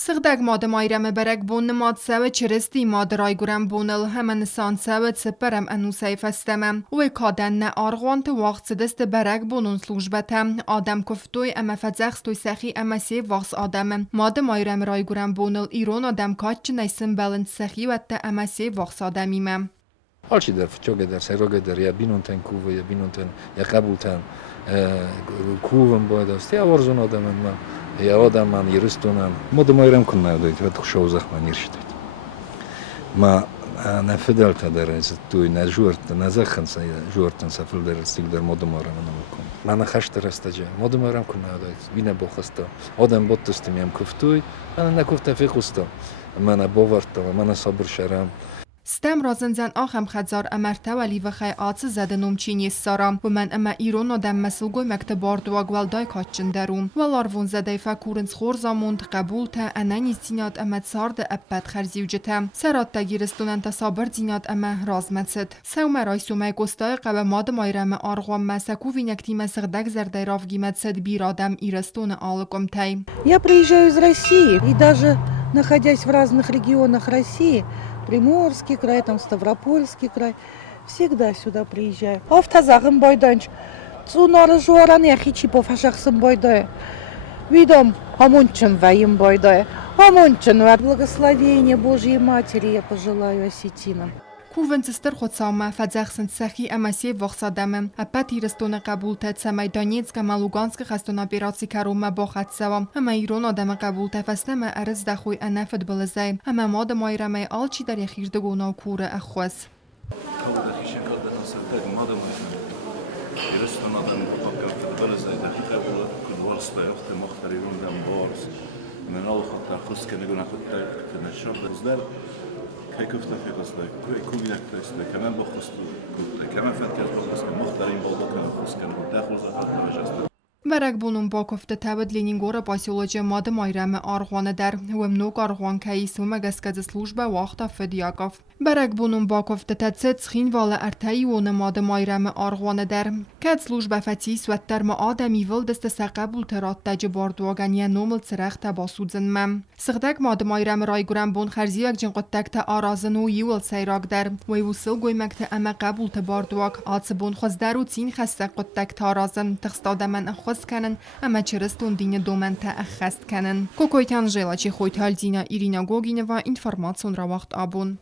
Sıqdag madı mayrəmi bərək bunni mad səvə çiristi madı raygurəm bunil həmən san səvə цепərəm ənu səyfəstəməm. Uy kadənə arğantı vaxtsidist bərək bunun slujbətəm. Adam kuftuy əmə fəzəxstuy səxi əməsi vaxts adamım. Madı mayrəmi raygurəm bunil İron adam kaçı nəysin bəlint səxi vətdə əməsi vaxts adamiməm. Alçı der, çok eder, serog eder, ya binunten kuvu, ya binunten, ya kabulten kuvun bu adamı, ya orzun adamın mı, ya adamın yürüstünen. Modu mayrem kunlar doydu, ve tukşa uzakman yürüştüydü. Ma ne fedelt ederez, tu ne jurt, ne zakhansa, jurtun safil der stigder modu mayrem anamukun. Ma ne haştır astacı, modu mayrem kunlar doydu, vine bokhasta. Adam bottustum yem kuftuy, ana ne kufta fikusta. Ma ne bovarta, ma ne sabır şeram. ستم رازنزن آخم خدزار امرته ولی و خی آتس زده نمچینی سارم و من اما ایران آدم مسلگوی مکتب باردواگ والدای کاتچن دروم و لاروون زده فکورنس خور زاموند قبول تا انانی زینات امت سارد اپت خرزیو جتم سرات تگیرستونن تصابر زینات اما رازمتست سوم رایسو مای گستای قبه ماد مایرم آرغوام مسکو وینکتی مسغدک زرده راف گیمت سد بیرادم ایرستون آلکم تی. Я приезжаю из России и даже находясь в разных регионах России, Приморский край, там Ставропольский край, всегда сюда приезжаю. А в Тазахам бойданч, цунары жуаран яхичи по фашахсам бойдая. Видом амунчен ваим бойдая. Амунчен благословения Божьей Матери я пожелаю осетинам. کوون سستر خود سامه فزخسن سخی امسی وقصادمم اپت ایرستون قبول تد سمی دانیتسک مالوگانسک خستونا بیراتسی کروم با خد سوام اما ایران آدم قبول تفستم ارز دخوی انفت بلزای اما ماد مایرمه آلچی در یخیردگونا کور اخوز كيكفتا في قصدك كوبينك تستك كمان بخصتو كمان فتكاش بخصك مختارين بالضبط كمان بخصك داخل زخات مجاست برگ بونم با کفته تابد لینینگور پاسیولوژی ماد مایرم آرغوان در و منوک آرغوان کیس و مگسکز سلوجبه وقتا فدیاکاف برگ بونم با کفته تدست خین والا ارتایی و نماد مایرم آرغوان در کد سلوجبه فتیس و در ما آدمی ول دست سقبول ترات تج باردواگنی نومل سرخت باسودزن مم سخدک ماد مایرم رایگورم بون خرزیاک جن قدک تا آرازن و یول سیراک در و وصل گوی مکت اما قبول تباردواگ آتس بون خزدر و تین خسته قدک تا آرازن تخستاد من خواست کنن اما چرستون دین دومن تا اخست کنن کوکویتان جلا چی خویت هال دینا ایرینا گوگینه و اینفرماسیون را وقت آبون